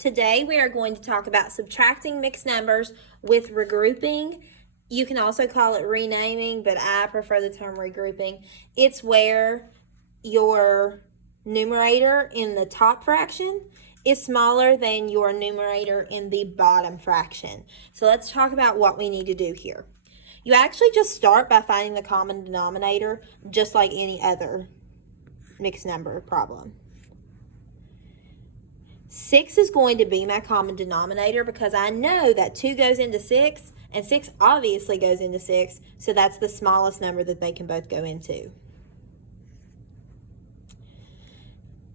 Today we are going to talk about subtracting mixed numbers with regrouping. You can also call it renaming, but I prefer the term regrouping. It's where your numerator in the top fraction is smaller than your numerator in the bottom fraction. So let's talk about what we need to do here. You actually just start by finding the common denominator, just like any other mixed number problem. 6 is going to be my common denominator because I know that 2 goes into 6 and 6 obviously goes into 6, so that's the smallest number that they can both go into.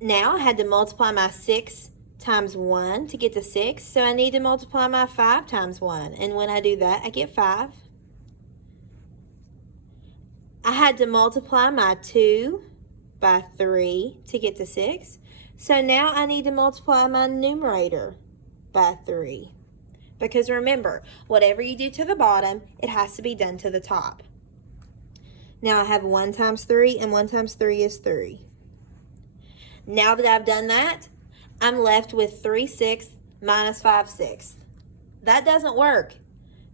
Now I had to multiply my 6 times 1 to get to 6, so I need to multiply my 5 times 1, and when I do that I get 5. I had to multiply my 2 by 3 to get to 6. So now I need to multiply my numerator by 3. Because remember, whatever you do to the bottom, it has to be done to the top. Now I have 1 times 3, and 1 times 3 is 3. Now that I've done that, I'm left with 3/6 minus 5/6. That doesn't work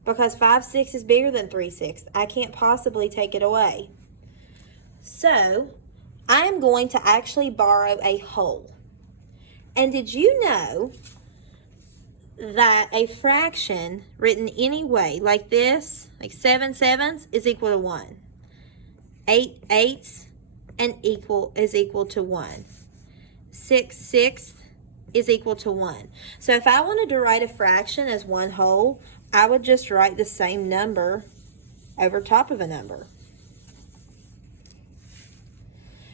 because 5/6 is bigger than 3/6. I can't possibly take it away. So I am going to actually borrow a whole. And did you know that a fraction written any way, like this, like 7 7s is equal to 1. 8 8s is equal to 1. 6 6 is equal to 1. So if I wanted to write a fraction as one whole, I would just write the same number over top of a number.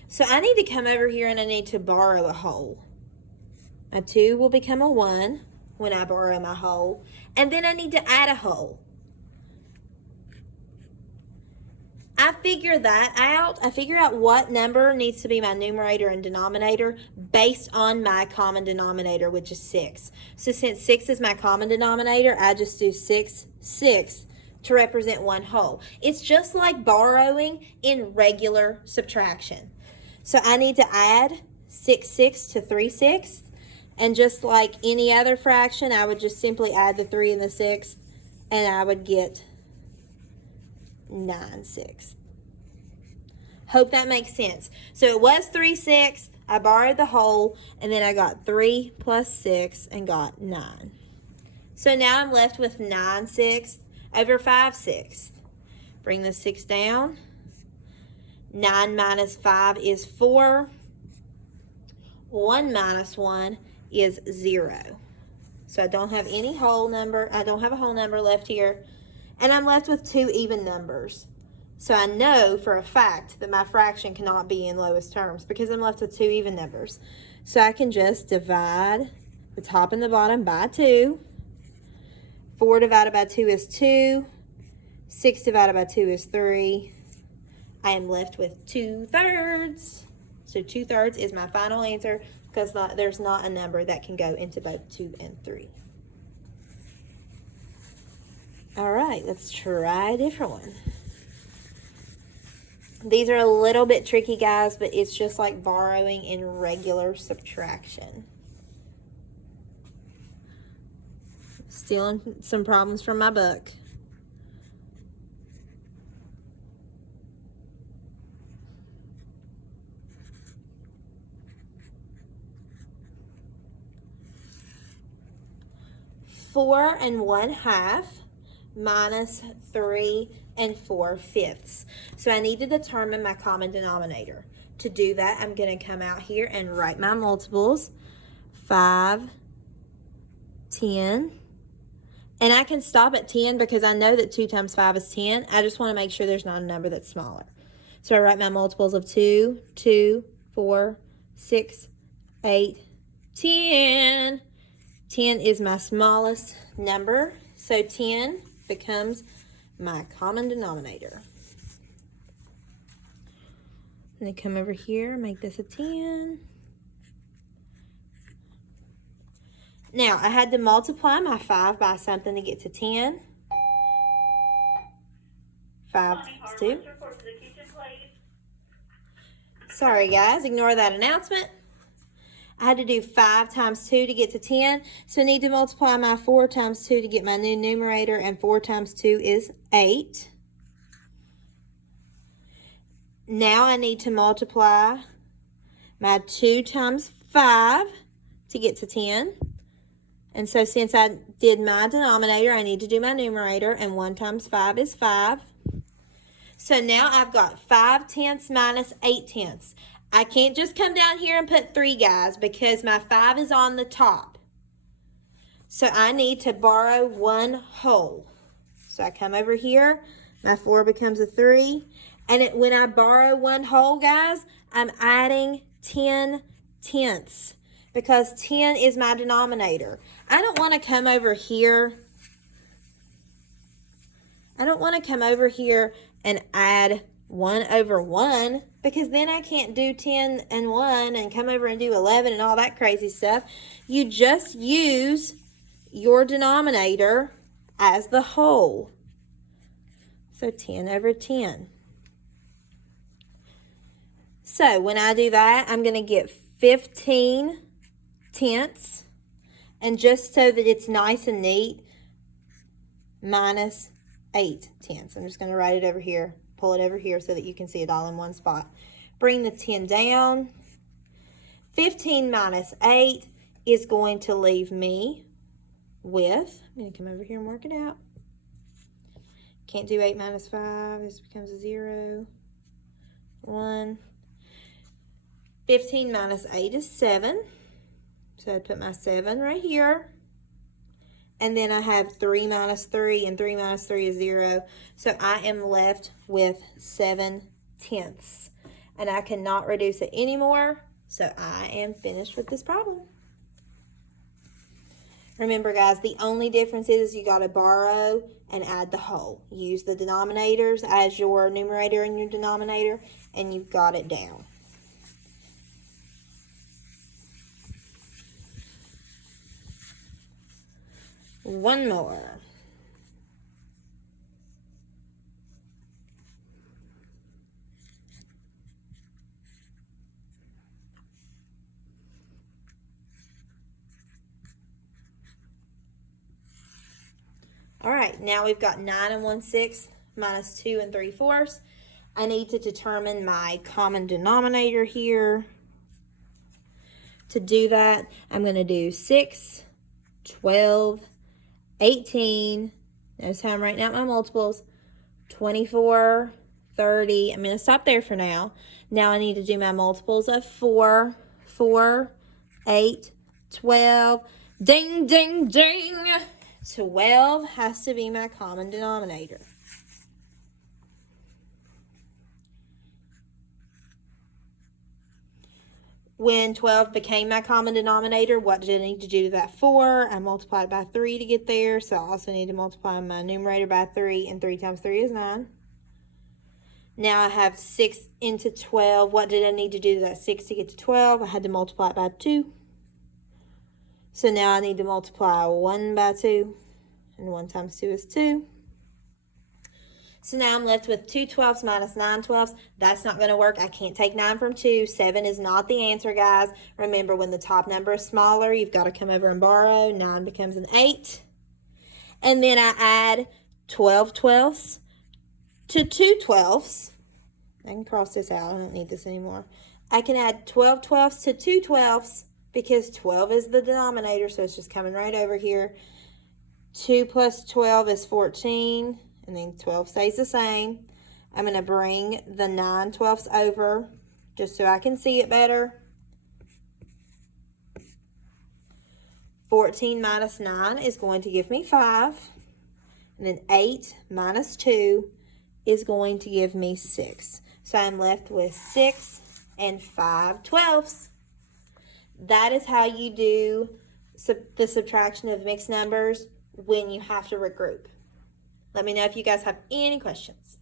So I need to come over here and I need to borrow a whole. A 2 will become a 1 when I borrow my whole. And then I need to add a whole. I figure that out. I figure out what number needs to be my numerator and denominator based on my common denominator, which is 6. So since 6 is my common denominator, I just do 6 6 to represent one whole. It's just like borrowing in regular subtraction. So I need to add 6 6 to 3/6. And just like any other fraction, I would just simply add the 3 and the 6, and I would get 9/6. Hope that makes sense. So it was 3/6. I borrowed the whole, and then I got 3 plus 6 and got 9. So now I'm left with 9/6 over 5/6. Bring the 6 down. 9 minus 5 is 4. 1 minus 1 is 0. So I don't have any whole number. I don't have a whole number left here. And I'm left with 2 even numbers. So I know for a fact that my fraction cannot be in lowest terms because I'm left with 2 even numbers. So I can just divide the top and the bottom by 2. 4 divided by 2 is 2. 6 divided by 2 is 3. I am left with 2/3. So 2/3 is my final answer because there's not a number that can go into both 2 and 3. All right, let's try a different one. These are a little bit tricky, guys, but it's just like borrowing in regular subtraction. Stealing some problems from my book. Four and 1/2 minus 3 and 4/5. So I need to determine my common denominator. To do that, I'm going to come out here and write my multiples. 5, 10. And I can stop at 10 because I know that 2 times 5 is 10. I just want to make sure there's not a number that's smaller. So I write my multiples of 2, 2, 4, 6, 8, 10. 10 is my smallest number, so 10 becomes my common denominator. I'm going to come over here, make this a 10. Now, I had to multiply my 5 by something to get to 10. 5 times 2. Sorry, guys, ignore that announcement. I had to do 5 times 2 to get to 10. So I need to multiply my 4 times 2 to get my new numerator, and 4 times 2 is 8. Now I need to multiply my 2 times 5 to get to 10. And so since I did my denominator, I need to do my numerator, and 1 times 5 is 5. So now I've got 5 tenths minus 8 tenths. I can't just come down here and put 3, guys, because my 5 is on the top. So I need to borrow 1 whole. So I come over here, my 4 becomes a 3. And when I borrow 1 whole, guys, I'm adding 10 tenths because 10 is my denominator. I don't want to come over here. I don't want to come over here and add 1 over 1 because then I can't do 10 and 1 and come over and do 11 and all that crazy stuff. You just use your denominator as the whole. So 10 over 10. So when I do that, I'm going to get 15 tenths. And just so that it's nice and neat, minus 8 tenths. I'm just going to write it over here, pull it over here so that you can see it all in one spot. Bring the 10 down. 15 minus 8 is going to leave me with, I'm going to come over here and work it out. Can't do 8 minus 5. This becomes a 0. 1. 15 minus 8 is 7. So I put my 7 right here. And then I have 3 minus 3, and 3 minus 3 is 0. So I am left with 7 tenths. And I cannot reduce it anymore. So I am finished with this problem. Remember, guys, the only difference is you got to borrow and add the whole. Use the denominators as your numerator and your denominator, and you've got it down. One more. All right, now we've got 9 1/6 minus 2 3/4. I need to determine my common denominator here. To do that, I'm going to do 6, 12, 18, notice how I'm writing out my multiples, 24, 30. I'm going to stop there for now. Now I need to do my multiples of 4, 8, 12. Ding, ding, ding. 12 has to be my common denominator. When 12 became my common denominator, what did I need to do to that 4? I multiplied by 3 to get there, so I also need to multiply my numerator by 3, and 3 times 3 is 9. Now I have 6 into 12. What did I need to do to that 6 to get to 12? I had to multiply it by 2. So now I need to multiply 1 by 2, and 1 times 2 is 2. So now I'm left with 2 12ths minus 9 12ths. That's not going to work. I can't take 9 from 2. 7 is not the answer, guys. Remember, when the top number is smaller, you've got to come over and borrow. 9 becomes an 8. And then I add 12 12ths to 2 12ths. I can cross this out. I don't need this anymore. I can add 12 12ths to 2 12ths because 12 is the denominator, so it's just coming right over here. 2 plus 12 is 14. And then 12 stays the same. I'm going to bring the 9 12ths over just so I can see it better. 14 minus 9 is going to give me 5. And then 8 minus 2 is going to give me 6. So I'm left with 6 and 5 12ths. That is how you do the subtraction of mixed numbers when you have to regroup. Let me know if you guys have any questions.